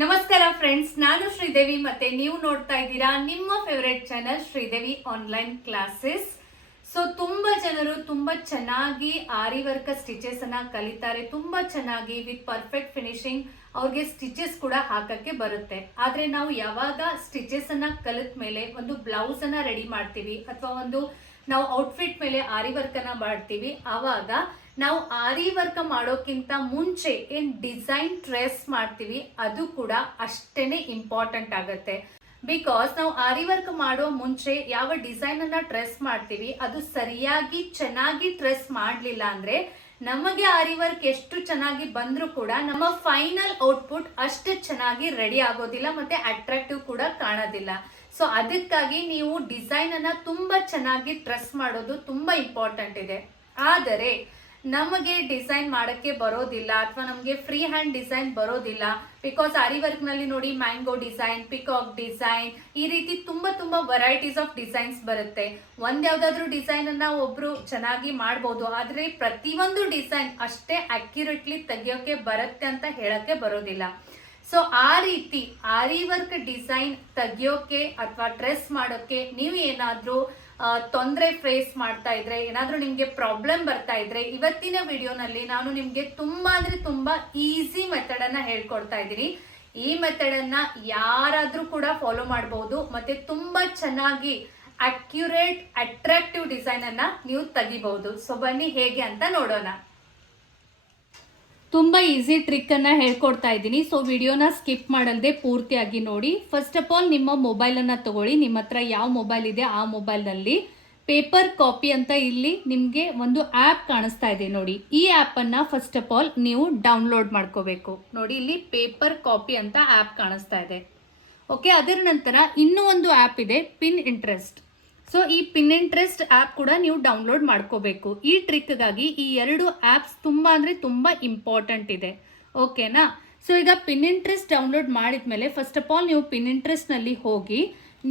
ನಮಸ್ಕಾರ ಫ್ರೆಂಡ್ಸ್, ನಾನು ಶ್ರೀದೇವಿ ಮತ್ತೆ ನೀವು ನೋಡ್ತಾ ಇದ್ದೀರಾ ನಿಮ್ಮ favourite channel Sridevi online classes. So ತುಂಬಾ ಜನರು ತುಂಬಾ ಚೆನ್ನಾಗಿ ಆರಿ ವರ್ಕ್ ಸ್ಟಿಚಸ್ ಅನ್ನ ಕಲಿತಾರೆ, ತುಂಬಾ ಚೆನ್ನಾಗಿ ವಿತ್ ಪರ್ಫೆಕ್ಟ್ ಫಿನಿಶಿಂಗ್ ಅವ್ರಿಗೆ ಸ್ಟಿಚಸ್ ಕೂಡ ಹಾಕಕ್ಕೆ ಬರುತ್ತೆ. ಆದ್ರೆ ನಾವು ಯಾವಾಗ ಸ್ಟಿಚಸ್ ಅನ್ನ ಕಲಿತ ಮೇಲೆ ಒಂದು ಬ್ಲೌಸ್ ಅನ್ನ ರೆಡಿ ಮಾಡ್ತೀವಿ ಅಥವಾ ನಾವು ಔಟ್ಫಿಟ್ ಮೇಲೆ ಆರಿ ವರ್ಕ್ ಅನ್ನ ಮಾಡ್ತೀವಿ, ಆವಾಗ ನಾವು ಆರಿ ವರ್ಕ್ ಮಾಡೋಕ್ಕಿಂತ ಮುಂಚೆ ಏನ್ ಡಿಸೈನ್ ಟ್ರೇಸ್ ಮಾಡ್ತೀವಿ ಅದು ಕೂಡ ಅಷ್ಟೇನೆ ಇಂಪಾರ್ಟೆಂಟ್ ಆಗುತ್ತೆ. ಬಿಕಾಸ್ ನಾವು ಆರಿ ವರ್ಕ್ ಮಾಡೋ ಮುಂಚೆ ಯಾವ ಡಿಸೈನ್ ಅನ್ನ ಟ್ರೇಸ್ ಮಾಡ್ತೀವಿ ಅದು ಸರಿಯಾಗಿ ಚೆನ್ನಾಗಿ ಟ್ರೇಸ್ ಮಾಡ್ಲಿಲ್ಲ ಅಂದ್ರೆ ನಮಗೆ ಆರಿ ವರ್ಕ್ ಎಷ್ಟು ಚೆನ್ನಾಗಿ ಬಂದ್ರೂ ಕೂಡ ನಮ್ಮ ಫೈನಲ್ ಔಟ್ಪುಟ್ ಅಷ್ಟು ಚೆನ್ನಾಗಿ ರೆಡಿ ಆಗೋದಿಲ್ಲ ಮತ್ತೆ ಅಟ್ರಾಕ್ಟಿವ್ ಕೂಡ ಕಾಣೋದಿಲ್ಲ. ಸೊ ಅದಕ್ಕಾಗಿ ನೀವು ಡಿಸೈನ್ ಅನ್ನ ತುಂಬಾ ಚೆನ್ನಾಗಿ ಟ್ರೇಸ್ ಮಾಡೋದು ತುಂಬಾ ಇಂಪಾರ್ಟೆಂಟ್ ಇದೆ. ಆದರೆ ನಮಗೆ ಡಿಸೈನ್ ಮಾಡಕ್ಕೆ ಬರೋದಿಲ್ಲ ಅಥವಾ ನಮಗೆ ಫ್ರೀ ಹ್ಯಾಂಡ್ ಡಿಸೈನ್ ಬರೋದಿಲ್ಲ. ಬಿಕಾಸ್ ಆರಿ ವರ್ಕ್ ನಲ್ಲಿ ನೋಡಿ, ಮ್ಯಾಂಗೋ ಡಿಸೈನ್, ಪಿಕಾಕ್ ಡಿಸೈನ್, ಈ ರೀತಿ ತುಂಬಾ ವೆರೈಟೀಸ್ ಆಫ್ ಡಿಸೈನ್ಸ್ ಬರುತ್ತೆ. ಯಾವ್ದಾದ್ರು ಡಿಸೈನ್ ಅನ್ನ ಒಬ್ರು ಚೆನ್ನಾಗಿ ಮಾಡಬಹುದು, ಆದ್ರೆ ಪ್ರತಿಯೊಂದು ಡಿಸೈನ್ ಅಷ್ಟೇ ಅಕ್ಯುರೇಟ್ಲಿ ತೆಗಿಯೋಕೆ ಬರುತ್ತೆ ಅಂತ ಹೇಳಕ್ಕೆ ಬರೋದಿಲ್ಲ. ಸೊ ಆ ರೀತಿ ಆರಿ ವರ್ಕ್ ಡಿಸೈನ್ ತೆಗಿಯೋಕೆ ಅಥವಾ ಡ್ರೆಸ್ ಮಾಡೋಕೆ ನೀವು ಏನಾದ್ರೂ ತೊಂದರೆ ಫೇಸ್ ಮಾಡ್ತಾ ಇದ್ರೆ, ಏನಾದ್ರೂ ನಿಮ್ಗೆ ಪ್ರಾಬ್ಲಮ್ ಬರ್ತಾ ಇದ್ರೆ, ಇವತ್ತಿನ ವಿಡಿಯೋನಲ್ಲಿ ನಾನು ನಿಮ್ಗೆ ತುಂಬಾ ಈಸಿ ಮೆಥಡ್ ಅನ್ನ ಹೇಳ್ಕೊಡ್ತಾ ಇದ್ದೀನಿ. ಈ ಮೆಥಡ್ ಅನ್ನ ಯಾರಾದ್ರೂ ಕೂಡ ಫಾಲೋ ಮಾಡಬಹುದು ಮತ್ತೆ ತುಂಬಾ ಚೆನ್ನಾಗಿ ಅಕ್ಯುರೇಟ್ ಅಟ್ರಾಕ್ಟಿವ್ ಡಿಸೈನ್ ಅನ್ನ ನೀವು ತೆಗಿಬಹುದು. ಸೊ ಬನ್ನಿ ಹೇಗೆ ಅಂತ ನೋಡೋಣ. ತುಂಬಾ ಈಸಿ ಟ್ರಿಕ್ ಅನ್ನ ಹೇಳ್ಕೊಡ್ತಾ ಇದ್ದೀನಿ. ಸೊ ವಿಡಿಯೋನ ಸ್ಕಿಪ್ ಮಾಡಲ್ದೆ ಪೂರ್ತಿಯಾಗಿ ನೋಡಿ. ಫಸ್ಟ್ ಆಫ್ ಆಲ್ ನಿಮ್ಮ ಮೊಬೈಲ್ ಅನ್ನ ತಗೊಳ್ಳಿ. ನಿಮ್ಮ ಹತ್ರ ಯಾವ ಮೊಬೈಲ್ ಇದೆ ಆ ಮೊಬೈಲ್ ನಲ್ಲಿ ಪೇಪರ್ ಕಾಪಿ ಅಂತ ಇಲ್ಲಿ ನಿಮ್ಗೆ ಒಂದು ಆಪ್ ಕಾಣಿಸ್ತಾ ಇದೆ ನೋಡಿ. ಈ ಆಪ್ ಅನ್ನ ಫಸ್ಟ್ ಆಫ್ ಆಲ್ ನೀವು ಡೌನ್ಲೋಡ್ ಮಾಡ್ಕೋಬೇಕು. ನೋಡಿ, ಇಲ್ಲಿ ಪೇಪರ್ ಕಾಪಿ ಅಂತ ಆಪ್ ಕಾಣಿಸ್ತಾ ಇದೆ. ಓಕೆ, ಅದರ ನಂತರ ಇನ್ನೂ ಒಂದು ಆಪ್ ಇದೆ, ಪಿನ್ ಇಂಟ್ರೆಸ್ಟ್. ಸೊ ಈ ಪಿನ್ ಇಂಟ್ರೆಸ್ಟ್ ಆಪ್ ಕೂಡ ನೀವು ಡೌನ್ಲೋಡ್ ಮಾಡ್ಕೋಬೇಕು. ಈ ಟ್ರಿಕ್ಗಾಗಿ ಈ ಎರಡು ಆಪ್ಸ್ ತುಂಬಾ ಇಂಪಾರ್ಟೆಂಟ್ ಇದೆ. ಓಕೆನಾ? ಸೊ ಈಗ ಪಿನ್ ಇಂಟ್ರೆಸ್ಟ್ ಡೌನ್ಲೋಡ್ ಮಾಡಿದ್ಮೇಲೆ ಫಸ್ಟ್ ಆಫ್ ಆಲ್ ನೀವು ಪಿನ್ ಇಂಟ್ರೆಸ್ಟ್ ನಲ್ಲಿ ಹೋಗಿ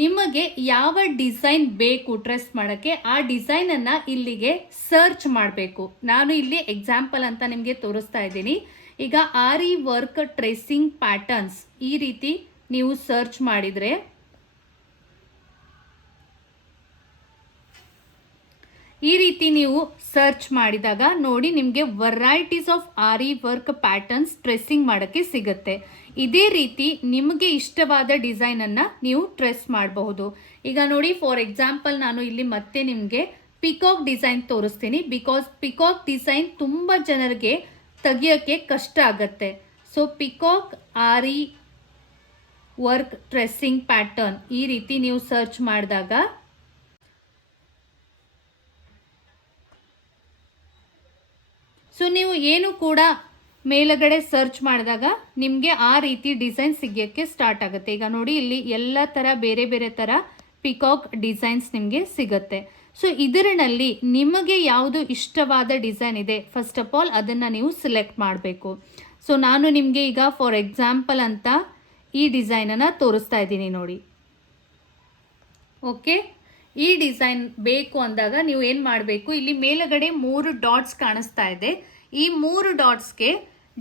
ನಿಮಗೆ ಯಾವ ಡಿಸೈನ್ ಬೇಕು ಡ್ರೆಸ್ ಮಾಡೋಕ್ಕೆ ಆ ಡಿಸೈನ್ ಅನ್ನ ಇಲ್ಲಿಗೆ ಸರ್ಚ್ ಮಾಡಬೇಕು. ನಾನು ಇಲ್ಲಿ ಎಕ್ಸಾಂಪಲ್ ಅಂತ ನಿಮಗೆ ತೋರಿಸ್ತಾ ಇದ್ದೀನಿ. ಈಗ ಆರಿ ವರ್ಕ್ ಟ್ರೇಸಿಂಗ್ ಪ್ಯಾಟರ್ನ್ಸ್ ಈ ರೀತಿ ನೀವು ಸರ್ಚ್ ಮಾಡಿದ್ರೆ ಈ ರೀತಿ ನೀವು ಸರ್ಚ್ ಮಾಡಿದಾಗ ನೋಡಿ ನಿಮಗೆ varieties of aari work patterns tracing ಮಾಡೋಕ್ಕೆ ಸಿಗುತ್ತೆ. ಇದೇ ರೀತಿ ನಿಮಗೆ ಇಷ್ಟವಾದ ಡಿಸೈನ್ ಅನ್ನ ನೀವು ಟ್ರೆಸ್ ಮಾಡಬಹುದು. ಈಗ ನೋಡಿ, ಫಾರ್ ಎಕ್ಸಾಂಪಲ್ ನಾನು ಇಲ್ಲಿ ಮತ್ತೆ ನಿಮಗೆ ಪಿಕಾಕ್ ಡಿಸೈನ್ ತೋರಿಸ್ತೀನಿ. ಬಿಕಾಸ್ ಪಿಕಾಕ್ ಡಿಸೈನ್ ತುಂಬ ಜನರಿಗೆ ತೆಗಿಯೋಕ್ಕೆ ಕಷ್ಟ ಆಗುತ್ತೆ. ಸೊ ಪಿಕಾಕ್ ಆರಿ ವರ್ಕ್ ಟ್ರೆಸ್ಸಿಂಗ್ ಪ್ಯಾಟರ್ನ್ ಈ ರೀತಿ ನೀವು ಸರ್ಚ್ ಮಾಡಿದಾಗ ಸೊ ನೀವು ಏನು ಕೂಡ ಮೇಲಗಡೆ ಸರ್ಚ್ ಮಾಡಿದಾಗ ನಿಮಗೆ ಆ ರೀತಿ ಡಿಸೈನ್ ಸಿಗೋಕ್ಕೆ ಸ್ಟಾರ್ಟ್ ಆಗುತ್ತೆ. ಈಗ ನೋಡಿ, ಇಲ್ಲಿ ಎಲ್ಲ ಥರ ಬೇರೆ ಥರ ಪಿಕಾಕ್ ಡಿಸೈನ್ಸ್ ನಿಮಗೆ ಸಿಗುತ್ತೆ. ಸೊ ಇದರಲ್ಲಿ ನಿಮಗೆ ಯಾವುದು ಇಷ್ಟವಾದ ಡಿಸೈನ್ ಇದೆ ಫಸ್ಟ್ ಆಫ್ ಆಲ್ ಅದನ್ನು ನೀವು ಸಿಲೆಕ್ಟ್ ಮಾಡಬೇಕು. ಸೊ ನಾನು ನಿಮಗೆ ಈಗ ಫಾರ್ ಎಕ್ಸಾಂಪಲ್ ಅಂತ ಈ ಡಿಸೈನನ್ನು ತೋರಿಸ್ತಾ ಇದ್ದೀನಿ ನೋಡಿ. ಓಕೆ, ಈ ಡಿಸೈನ್ ಬೇಕು ಅಂದಾಗ ನೀವು ಏನು ಮಾಡಬೇಕು, ಇಲ್ಲಿ ಮೇಲಗಡೆ 3 ಡಾಟ್ಸ್ ಕಾಣಿಸ್ತಾ ಇದೆ. ಈ 3 ಡಾಟ್ಸ್ಗೆ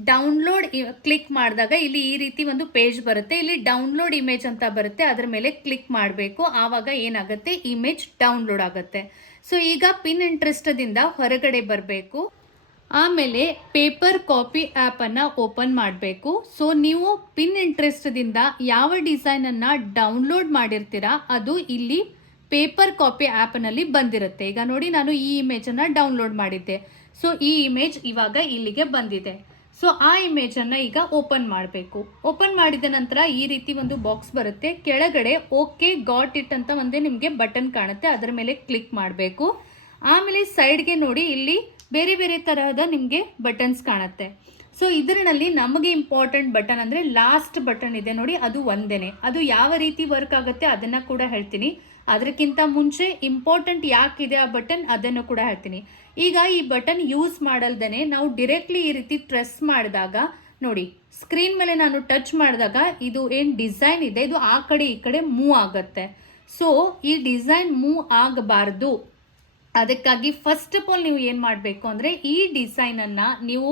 ಡೌನ್ಲೋಡ್ ಕ್ಲಿಕ್ ಮಾಡಿದಾಗ ಇಲ್ಲಿ ಈ ರೀತಿ ಒಂದು ಪೇಜ್ ಬರುತ್ತೆ. ಇಲ್ಲಿ ಡೌನ್ಲೋಡ್ ಇಮೇಜ್ ಅಂತ ಬರುತ್ತೆ, ಅದರ ಮೇಲೆ ಕ್ಲಿಕ್ ಮಾಡಬೇಕು. ಆವಾಗ ಏನಾಗುತ್ತೆ, ಇಮೇಜ್ ಡೌನ್ಲೋಡ್ ಆಗುತ್ತೆ. ಸೊ ಈಗ ಪಿನ್ ಇಂಟ್ರೆಸ್ಟ್ದಿಂದ ಹೊರಗಡೆ ಬರಬೇಕು. ಆಮೇಲೆ ಪೇಪರ್ ಕಾಪಿ ಆ್ಯಪ್ ಅನ್ನ ಓಪನ್ ಮಾಡಬೇಕು. ಸೊ ನೀವು ಪಿನ್ ಇಂಟ್ರೆಸ್ಟ್ದಿಂದ ಯಾವ ಡಿಸೈನ್ ಅನ್ನ ಡೌನ್ಲೋಡ್ ಮಾಡಿರ್ತೀರಾ ಅದು ಇಲ್ಲಿ ಪೇಪರ್ ಕಾಪಿ ಆ್ಯಪ್ನಲ್ಲಿ ಬಂದಿರುತ್ತೆ. ಈಗ ನೋಡಿ, ನಾನು ಈ ಇಮೇಜನ್ನು ಡೌನ್ಲೋಡ್ ಮಾಡಿದ್ದೆ. ಸೊ ಈ ಇಮೇಜ್ ಇವಾಗ ಇಲ್ಲಿಗೆ ಬಂದಿದೆ. ಸೊ ಆ ಇಮೇಜನ್ನು ಈಗ ಓಪನ್ ಮಾಡಬೇಕು. ಓಪನ್ ಮಾಡಿದ ನಂತರ ಈ ರೀತಿ ಒಂದು ಬಾಕ್ಸ್ ಬರುತ್ತೆ. ಕೆಳಗಡೆ ಓಕೆ ಗಾಟ್ ಇಟ್ ಅಂತ ಒಂದೇ ನಿಮಗೆ ಬಟನ್ ಕಾಣುತ್ತೆ, ಅದರ ಮೇಲೆ ಕ್ಲಿಕ್ ಮಾಡಬೇಕು. ಆಮೇಲೆ ಸೈಡ್ಗೆ ನೋಡಿ, ಇಲ್ಲಿ ಬೇರೆ ತರಹದ ನಿಮಗೆ ಬಟನ್ಸ್ ಕಾಣುತ್ತೆ. ಸೊ ಇದರಲ್ಲಿ ನಮಗೆ ಇಂಪಾರ್ಟೆಂಟ್ ಬಟನ್ ಅಂದರೆ ಲಾಸ್ಟ್ ಬಟನ್ ಇದೆ ನೋಡಿ, ಅದು ಒಂದೇನೆ. ಅದು ಯಾವ ರೀತಿ ವರ್ಕ್ ಆಗುತ್ತೆ ಅದನ್ನು ಕೂಡ ಹೇಳ್ತೀನಿ. ಅದಕ್ಕಿಂತ ಮುಂಚೆ ಇಂಪಾರ್ಟೆಂಟ್ ಯಾಕಿದೆ ಆ ಬಟನ್ ಅದನ್ನು ಕೂಡ ಹೇಳ್ತೀನಿ. ಈಗ ಈ ಬಟನ್ ಯೂಸ್ ಮಾಡಲ್ದೇನೆ ನಾವು ಡೈರೆಕ್ಟ್ಲಿ ಈ ರೀತಿ ಪ್ರೆಸ್ ಮಾಡಿದಾಗ ನೋಡಿ, ಸ್ಕ್ರೀನ್ ಮೇಲೆ ನಾನು ಟಚ್ ಮಾಡಿದಾಗ ಇದು ಏನು ಡಿಸೈನ್ ಇದೆ ಇದು ಆ ಕಡೆ ಈ ಕಡೆ ಮೂವ್ ಆಗುತ್ತೆ. ಸೊ ಈ ಡಿಸೈನ್ ಮೂವ್ ಆಗಬಾರ್ದು ಅದಕ್ಕಾಗಿ ಫಸ್ಟ್ ಆಫ್ ಆಲ್ ನೀವು ಏನು ಮಾಡಬೇಕು ಅಂದರೆ ಈ ಡಿಸೈನನ್ನು ನೀವು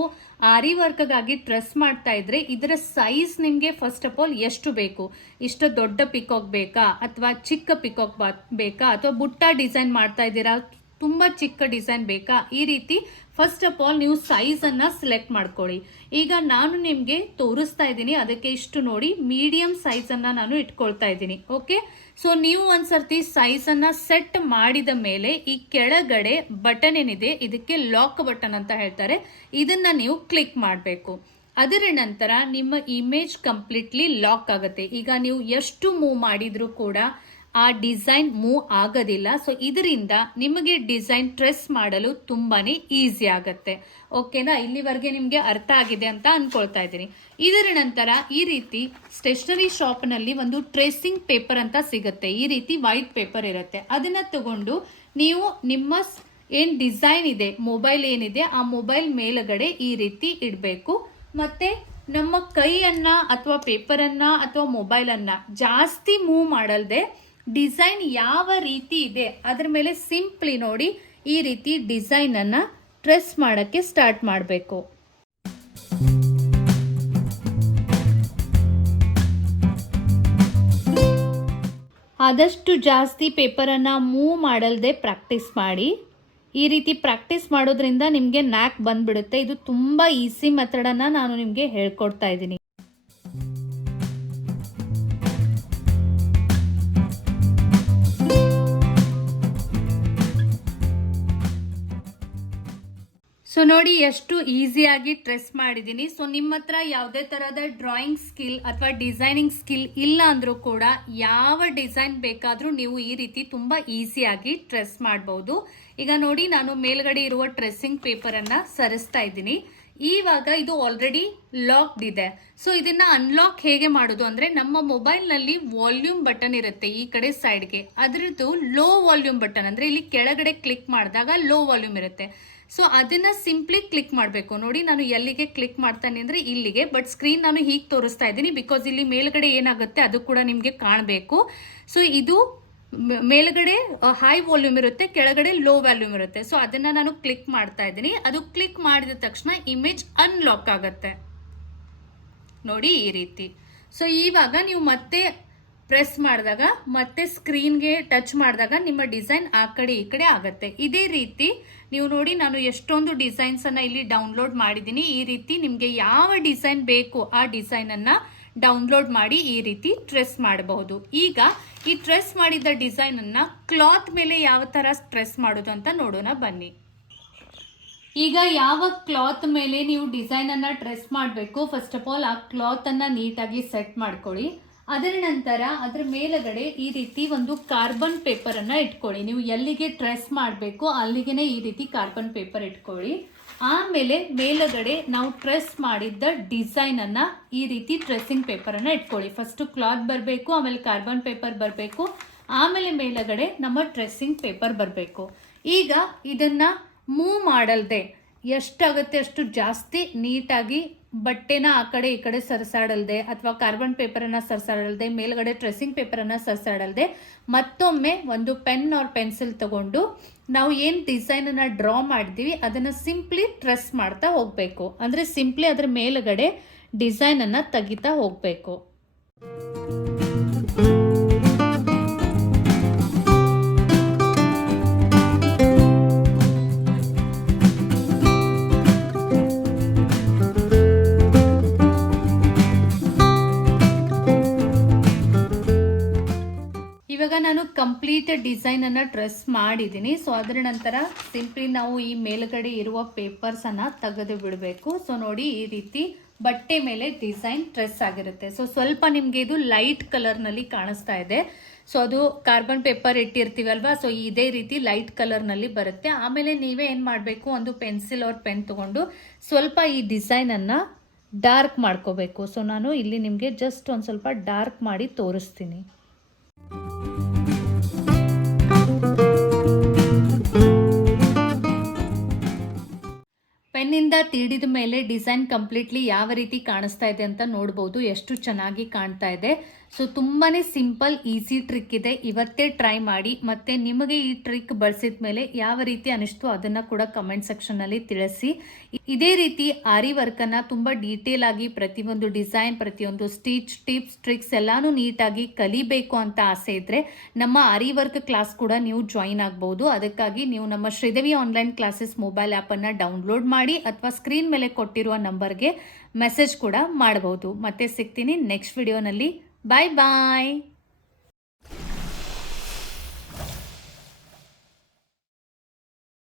ಆರಿ ವರ್ಕ್ಗಾಗಿ ಟ್ರೆಸ್ ಮಾಡ್ತಾ ಇದ್ರೆ ಇದರ ಸೈಜ್ ನಿಮಗೆ ಫಸ್ಟ್ ಆಫ್ ಆಲ್ ಎಷ್ಟು ಬೇಕು, ಇಷ್ಟು ದೊಡ್ಡ ಪಿಕಾಕ್ ಬೇಕಾ ಅಥವಾ ಚಿಕ್ಕ ಪಿಕಾಕ್ ಬೇಕಾ ಅಥವಾ ಬುಟ್ಟ ಡಿಸೈನ್ ಮಾಡ್ತಾ ಇದ್ದೀರಾ ತುಂಬ ಚಿಕ್ಕ ಡಿಸೈನ್ ಬೇಕಾ, ಈ ರೀತಿ ಫಸ್ಟ್ ಆಫ್ ಆಲ್ ನೀವು ಸೈಜನ್ನು ಸೆಲೆಕ್ಟ್ ಮಾಡ್ಕೊಳ್ಳಿ. ಈಗ ನಾನು ನಿಮಗೆ ತೋರಿಸ್ತಾ ಇದ್ದೀನಿ, ಅದಕ್ಕೆ ಇಷ್ಟು ನೋಡಿ ಮೀಡಿಯಂ ಸೈಜನ್ನು ನಾನು ಇಟ್ಕೊಳ್ತಾ ಇದ್ದೀನಿ. ಓಕೆ, ಸೊ ನೀವು ಒಂದ್ಸರ್ತಿ ಸೈಜನ್ನು ಸೆಟ್ ಮಾಡಿದ ಮೇಲೆ ಈ ಕೆಳಗಡೆ ಬಟನ್ ಏನಿದೆ ಇದಕ್ಕೆ ಲಾಕ್ ಬಟನ್ ಅಂತ ಹೇಳ್ತಾರೆ, ಇದನ್ನು ನೀವು ಕ್ಲಿಕ್ ಮಾಡಬೇಕು. ಅದರ ನಂತರ ನಿಮ್ಮ ಇಮೇಜ್ ಕಂಪ್ಲೀಟ್ಲಿ ಲಾಕ್ ಆಗುತ್ತೆ. ಈಗ ನೀವು ಎಷ್ಟು ಮೂವ್ ಮಾಡಿದರೂ ಕೂಡ ಆ ಡಿಸೈನ್ ಮೂವ್ ಆಗೋದಿಲ್ಲ. ಸೊ ಇದರಿಂದ ನಿಮಗೆ ಡಿಸೈನ್ ಟ್ರೆಸ್ ಮಾಡಲು ತುಂಬಾನೇ ಈಸಿ ಆಗುತ್ತೆ. ಓಕೆನಾ, ಇಲ್ಲಿವರೆಗೆ ನಿಮಗೆ ಅರ್ಥ ಆಗಿದೆ ಅಂತ ಅನ್ಕೊಳ್ತಾ ಇದ್ದೀನಿ. ಇದರ ನಂತರ ಈ ರೀತಿ ಸ್ಟೇಷನರಿ ಶಾಪ್ನಲ್ಲಿ ಒಂದು ಟ್ರೇಸಿಂಗ್ ಪೇಪರ್ ಅಂತ ಸಿಗುತ್ತೆ. ಈ ರೀತಿ ವೈಟ್ ಪೇಪರ್ ಇರುತ್ತೆ. ಅದನ್ನ ತಗೊಂಡು ನೀವು ನಿಮ್ಮ ಏನ್ ಡಿಸೈನ್ ಇದೆ, ಮೊಬೈಲ್ ಏನಿದೆ ಆ ಮೊಬೈಲ್ ಮೇಲುಗಡೆ ಈ ರೀತಿ ಇಡಬೇಕು. ಮತ್ತೆ ನಮ್ಮ ಕೈಯನ್ನ ಅಥವಾ ಪೇಪರನ್ನ ಅಥವಾ ಮೊಬೈಲನ್ನ ಜಾಸ್ತಿ ಮೂವ್ ಮಾಡಲ್ದೆ ಡಿಸೈನ್ ಯಾವ ರೀತಿ ಇದೆ ಅದರ ಮೇಲೆ ಸಿಂಪ್ಲಿ ನೋಡಿ ಈ ರೀತಿ ಡಿಸೈನ್ ಅನ್ನ ಟ್ರೆಸ್ ಮಾಡಕ್ಕೆ ಸ್ಟಾರ್ಟ್ ಮಾಡಬೇಕು. ಆದಷ್ಟು ಜಾಸ್ತಿ ಪೇಪರನ್ನು ಮೂವ್ ಮಾಡಲ್ದೆ ಪ್ರಾಕ್ಟೀಸ್ ಮಾಡಿ. ಈ ರೀತಿ ಪ್ರಾಕ್ಟೀಸ್ ಮಾಡೋದ್ರಿಂದ ನಿಮಗೆ ನ್ಯಾಕ್ ಬಂದ್ಬಿಡುತ್ತೆ. ಇದು ತುಂಬ ಈಸಿ ಮೆಥಡನ್ನು ನಾನು ನಿಮಗೆ ಹೇಳ್ಕೊಡ್ತಾ ಇದ್ದೀನಿ. ಸೊ ನೋಡಿ ಎಷ್ಟು ಈಸಿಯಾಗಿ ಟ್ರೆಸ್ ಮಾಡಿದ್ದೀನಿ. ಸೊ ನಿಮ್ಮ ಹತ್ರ ಯಾವುದೇ ಥರದ ಡ್ರಾಯಿಂಗ್ ಸ್ಕಿಲ್ ಅಥವಾ ಡಿಸೈನಿಂಗ್ ಸ್ಕಿಲ್ ಇಲ್ಲ ಅಂದರೂ ಕೂಡ ಯಾವ ಡಿಸೈನ್ ಬೇಕಾದರೂ ನೀವು ಈ ರೀತಿ ತುಂಬ ಈಸಿಯಾಗಿ ಟ್ರೆಸ್ ಮಾಡ್ಬೋದು. ಈಗ ನೋಡಿ ನಾನು ಮೇಲ್ಗಡೆ ಇರುವ ಟ್ರೆಸ್ಸಿಂಗ್ ಪೇಪರನ್ನು ಸರಿಸ್ತಾ ಇದ್ದೀನಿ. ಇವಾಗ ಇದು ಆಲ್ರೆಡಿ ಲಾಕ್ಡ್ ಇದೆ. ಸೊ ಇದನ್ನ ಅನ್ಲಾಕ್ ಹೇಗೆ ಮಾಡೋದು ಅಂದರೆ ನಮ್ಮ ಮೊಬೈಲ್ನಲ್ಲಿ ವಾಲ್ಯೂಮ್ ಬಟನ್ ಇರುತ್ತೆ ಈ ಕಡೆ ಸೈಡ್ಗೆ, ಅದರದ್ದು ಲೋ ವಾಲ್ಯೂಮ್ ಬಟನ್ ಅಂದರೆ ಇಲ್ಲಿ ಕೆಳಗಡೆ ಕ್ಲಿಕ್ ಮಾಡಿದಾಗ ಲೋ ವಾಲ್ಯೂಮ್ ಇರುತ್ತೆ. ಸೊ ಅದನ್ನ ಸಿಂಪ್ಲಿ ಕ್ಲಿಕ್ ಮಾಡಬೇಕು. ನೋಡಿ ನಾನು ಎಲ್ಲಿಗೆ ಕ್ಲಿಕ್ ಮಾಡ್ತಾನೆ ಅಂದರೆ ಇಲ್ಲಿಗೆ, ಬಟ್ ಸ್ಕ್ರೀನ್ ನಾನು ಹೀಗೆ ತೋರಿಸ್ತಾ ಇದ್ದೀನಿ ಬಿಕಾಸ್ ಇಲ್ಲಿ ಮೇಲ್ಗಡೆ ಏನಾಗುತ್ತೆ ಅದು ಕೂಡ ನಿಮಗೆ ಕಾಣಬೇಕು. ಸೊ ಇದು ಮೇಲ್ಗಡೆ ಹೈ ವಾಲ್ಯೂಮ್ ಇರುತ್ತೆ, ಕೆಳಗಡೆ ಲೋ ವ್ಯಾಲ್ಯೂಮ್ ಇರುತ್ತೆ. ಸೊ ಅದನ್ನ ನಾನು ಕ್ಲಿಕ್ ಮಾಡ್ತಾ ಇದ್ದೀನಿ. ಅದು ಕ್ಲಿಕ್ ಮಾಡಿದ ತಕ್ಷಣ ಇಮೇಜ್ ಅನ್ಲಾಕ್ ಆಗುತ್ತೆ ನೋಡಿ ಈ ರೀತಿ. ಸೊ ಇವಾಗ ನೀವು ಮತ್ತೆ ಪ್ರೆಸ್ ಮಾಡಿದಾಗ ಮತ್ತೆ ಸ್ಕ್ರೀನ್ಗೆ ಟಚ್ ಮಾಡಿದಾಗ ನಿಮ್ಮ ಡಿಸೈನ್ ಆ ಕಡೆ ಈ ಕಡೆ ಆಗುತ್ತೆ. ಇದೇ ರೀತಿ ನೀವು ನೋಡಿ ನಾನು ಎಷ್ಟೊಂದು ಡಿಸೈನ್ಸನ್ನು ಇಲ್ಲಿ ಡೌನ್ಲೋಡ್ ಮಾಡಿದ್ದೀನಿ. ಈ ರೀತಿ ನಿಮಗೆ ಯಾವ ಡಿಸೈನ್ ಬೇಕು ಆ ಡಿಸೈನನ್ನು ಡೌನ್ಲೋಡ್ ಮಾಡಿ ಈ ರೀತಿ ಟ್ರೆಸ್ ಮಾಡಬಹುದು. ಈಗ ಈ ಟ್ರೆಸ್ ಮಾಡಿದ ಡಿಸೈನನ್ನು ಕ್ಲಾತ್ ಮೇಲೆ ಯಾವ ಥರ ಟ್ರೆಸ್ ಮಾಡೋದು ಅಂತ ನೋಡೋಣ ಬನ್ನಿ. ಈಗ ಯಾವ ಕ್ಲಾತ್ ಮೇಲೆ ನೀವು ಡಿಸೈನನ್ನು ಟ್ರೆಸ್ ಮಾಡಬೇಕು, ಫಸ್ಟ್ ಆಫ್ ಆಲ್ ಆ ಕ್ಲಾತನ್ನು ನೀಟಾಗಿ ಸೆಟ್ ಮಾಡ್ಕೊಳ್ಳಿ. ಅದರ ನಂತರ ಅದರ ಮೇಲುಗಡೆ ಈ ರೀತಿ ಒಂದು ಕಾರ್ಬನ್ ಪೇಪರನ್ನು ಇಟ್ಕೊಳ್ಳಿ. ನೀವು ಎಲ್ಲಿಗೆ ಟ್ರೆಸ್ ಮಾಡಬೇಕು ಅಲ್ಲಿಗೆ ಈ ರೀತಿ ಕಾರ್ಬನ್ ಪೇಪರ್ ಇಟ್ಕೊಳ್ಳಿ. ಆಮೇಲೆ ಮೇಲುಗಡೆ ನಾವು ಟ್ರೆಸ್ ಮಾಡಿದ್ದ ಡಿಸೈನನ್ನು ಈ ರೀತಿ ಟ್ರೆಸ್ಸಿಂಗ್ ಪೇಪರನ್ನು ಇಟ್ಕೊಳ್ಳಿ. ಫಸ್ಟು ಕ್ಲಾತ್ ಬರಬೇಕು, ಆಮೇಲೆ ಕಾರ್ಬನ್ ಪೇಪರ್ ಬರಬೇಕು, ಆಮೇಲೆ ಮೇಲುಗಡೆ ನಮ್ಮ ಟ್ರೆಸ್ಸಿಂಗ್ ಪೇಪರ್ ಬರಬೇಕು. ಈಗ ಇದನ್ನು ಮೂವ್ ಮಾಡಲ್ದೆ ಎಷ್ಟಾಗುತ್ತೆ ಅಷ್ಟು ಜಾಸ್ತಿ ನೀಟಾಗಿ ಬಟ್ಟೆನ ಆ ಕಡೆ ಈ ಕಡೆ ಸರಿಸಾಡಲ್ದೆ ಅಥವಾ ಕಾರ್ಬನ್ ಪೇಪರನ್ನು ಸರಿಸಾಡಲ್ದೆ ಮೇಲ್ಗಡೆ ಟ್ರೆಸ್ಸಿಂಗ್ ಪೇಪರನ್ನು ಸರಿಸಾಡಲ್ದೆ ಮತ್ತೊಮ್ಮೆ ಒಂದು ಪೆನ್ ಆರ್ ಪೆನ್ಸಿಲ್ ತಗೊಂಡು ನಾವು ಏನು ಡಿಸೈನನ್ನು ಡ್ರಾ ಮಾಡಿದ್ದೀವಿ ಅದನ್ನು ಸಿಂಪ್ಲಿ ಟ್ರೆಸ್ ಮಾಡ್ತಾ ಹೋಗಬೇಕು. ಅಂದರೆ ಸಿಂಪ್ಲಿ ಅದರ ಮೇಲುಗಡೆ ಡಿಸೈನನ್ನು ತೆಗಿತಾ ಹೋಗಬೇಕು. ಇವಾಗ ನಾನು ಕಂಪ್ಲೀಟ್ ಡಿಸೈನನ್ನು ಟ್ರೆಸ್ ಮಾಡಿದ್ದೀನಿ. ಸೊ ಅದರ ನಂತರ ಸಿಂಪ್ಲಿ ನಾವು ಈ ಮೇಲುಗಡೆ ಇರುವ ಪೇಪರ್ಸನ್ನು ತೆಗೆದು ಬಿಡಬೇಕು. ಸೊ ನೋಡಿ ಈ ರೀತಿ ಬಟ್ಟೆ ಮೇಲೆ ಡಿಸೈನ್ ಟ್ರೆಸ್ ಆಗಿರುತ್ತೆ. ಸೊ ಸ್ವಲ್ಪ ನಿಮಗೆ ಇದು ಲೈಟ್ ಕಲರ್ನಲ್ಲಿ ಕಾಣಿಸ್ತಾ ಇದೆ. ಸೊ ಅದು ಕಾರ್ಬನ್ ಪೇಪರ್ ಇಟ್ಟಿರ್ತೀವಲ್ವಾ, ಸೊ ಇದೇ ರೀತಿ ಲೈಟ್ ಕಲರ್ನಲ್ಲಿ ಬರುತ್ತೆ. ಆಮೇಲೆ ನೀವೇ ಏನು ಮಾಡಬೇಕು, ಒಂದು ಪೆನ್ಸಿಲ್ ಅವ್ರ ಪೆನ್ ತೊಗೊಂಡು ಸ್ವಲ್ಪ ಈ ಡಿಸೈನನ್ನು ಡಾರ್ಕ್ ಮಾಡ್ಕೋಬೇಕು. ಸೊ ನಾನು ಇಲ್ಲಿ ನಿಮಗೆ ಜಸ್ಟ್ ಒಂದು ಸ್ವಲ್ಪ ಡಾರ್ಕ್ ಮಾಡಿ ತೋರಿಸ್ತೀನಿ. ಪೆನ್ನಿಂದ ತೀಡಿದ ಮೇಲೆ ಡಿಸೈನ್ ಕಂಪ್ಲೀಟ್ಲಿ ಯಾವ ರೀತಿ ಕಾಣಿಸ್ತಾ ಇದೆ ಅಂತ ನೋಡ್ಬೋದು, ಎಷ್ಟು ಚೆನ್ನಾಗಿ ಕಾಣ್ತಾ ಇದೆ. ಸೊ ತುಂಬಾ ಸಿಂಪಲ್ ಈಸಿ ಟ್ರಿಕ್ ಇದೆ, ಇವತ್ತೇ ಟ್ರೈ ಮಾಡಿ. ಮತ್ತು ನಿಮಗೆ ಈ ಟ್ರಿಕ್ ಬಳಸಿದ ಮೇಲೆ ಯಾವ ರೀತಿ ಅನಿಸ್ತು ಅದನ್ನು ಕೂಡ ಕಮೆಂಟ್ ಸೆಕ್ಷನ್ನಲ್ಲಿ ತಿಳಿಸಿ. ಇದೇ ರೀತಿ ಆರಿ ವರ್ಕನ್ನು ತುಂಬ ಡೀಟೇಲ್ ಆಗಿ ಪ್ರತಿಯೊಂದು ಡಿಸೈನ್, ಪ್ರತಿಯೊಂದು ಸ್ಟಿಚ್, ಟಿಪ್ಸ್, ಟ್ರಿಕ್ಸ್ ಎಲ್ಲಾನು ನೀಟಾಗಿ ಕಲಿಬೇಕು ಅಂತ ಆಸೆ ಇದ್ದರೆ ನಮ್ಮ ಆರಿ ವರ್ಕ್ ಕ್ಲಾಸ್ ಕೂಡ ನೀವು ಜಾಯಿನ್ ಆಗ್ಬೋದು. ಅದಕ್ಕಾಗಿ ನೀವು ನಮ್ಮ ಶ್ರೀದೇವಿ ಆನ್ಲೈನ್ ಕ್ಲಾಸಸ್ ಮೊಬೈಲ್ ಆ್ಯಪನ್ನು ಡೌನ್ಲೋಡ್ ಮಾಡಿ ಅಥವಾ ಸ್ಕ್ರೀನ್ ಮೇಲೆ ಕೊಟ್ಟಿರುವ ನಂಬರ್ಗೆ ಮೆಸೇಜ್ ಕೂಡ ಮಾಡಬಹುದು. ಮತ್ತೆ ಸಿಗ್ತೀನಿ ನೆಕ್ಸ್ಟ್ ವಿಡಿಯೋನಲ್ಲಿ. ಬಾಯ್ ಬಾಯ್.